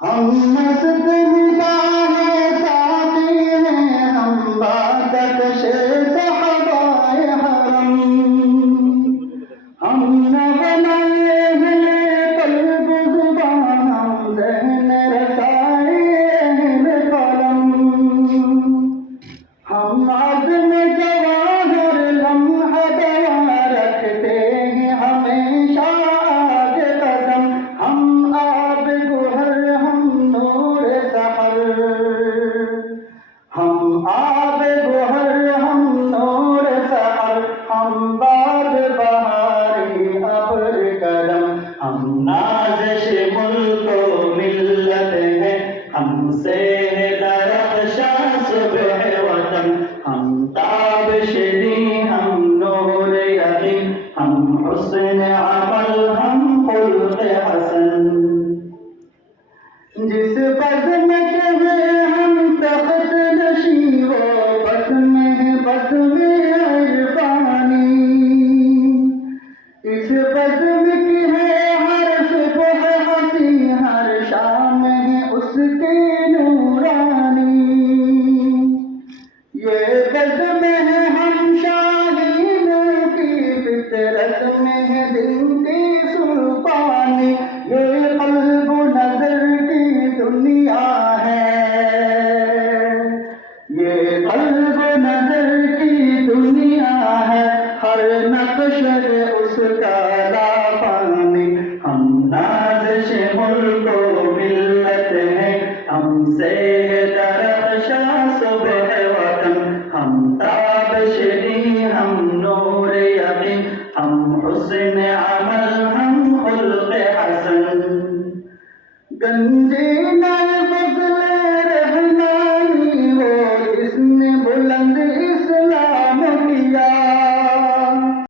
हम मस्त निगाहे साक़ी हैं, हम बादकशे सहबाए हरम। हम न बनाए हैं कल्ब ज़ुबान, हम ज़हन रसाए अहल कलम। हम आज़्म जवाहर लम्हा दवा रखते हैं हमेशा आगे कदम। हम आब गुहर, हम नूर सहर, हम आब गुहर, हम नूर सहर, हम बाग बहारी अब्र करम। हम नाज़िश मुल्क व मिल्लत हैं, हमसे है दरख्शां सुबह वतन। हम ताबिश दी, हम नूर यकीन, हम हुस्न अमल, हम खुल्क़ हसन। जिस बज़्म के हैं हम तख़्त नशीं, वो बज़्म है बज़्म इरफ़ानी। इस बज़्म की है हर सुबह हंसी, हर शाम है उसकी नूरानी। ये बज़्म है हम शाहीनों की, फितरत में है दिन की सुल्तानी। ये क़ल्ब नज़र की दुनिया है, ये क़ल्ब नज़र की दुनिया है, हर नक्श उसका लाफ़ानी। हम नाज़िश मुल्क व मिल्लत हैं, हमसे है दरख्शां सुबह वतन। हम ताबिश दी, हम नूर यकीन, हम हुस्न अमल, हम खुल्क़ हसन। गंजीना फज़ल